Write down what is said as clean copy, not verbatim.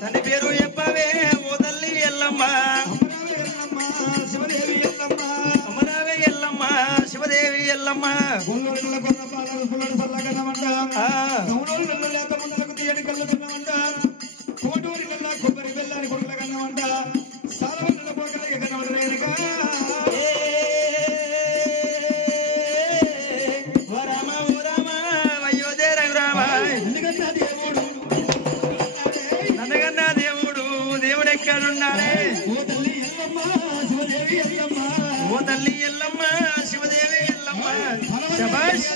తండ్రి పేరు చెప్పవే ఓ తల్లి ఎల్లమ్మ అమరావే ఎల్లమ్మ శివదేవి ఎల్లమ్మ కొబ్బరి బెల్లాని కొడుకుల కన్నమంట సాలవల్ల పోకలకి కనబడరేరుగా నన్నగన్నా దేవుడు దేవుడెక్కడున్నాడే ఓ తల్లి ఎల్లమ్మ శివదేవి ఎల్లమ్మ ఓ తల్లి ఎల్లమ్మ శివదేవి ఎల్లమ్మ శభాష్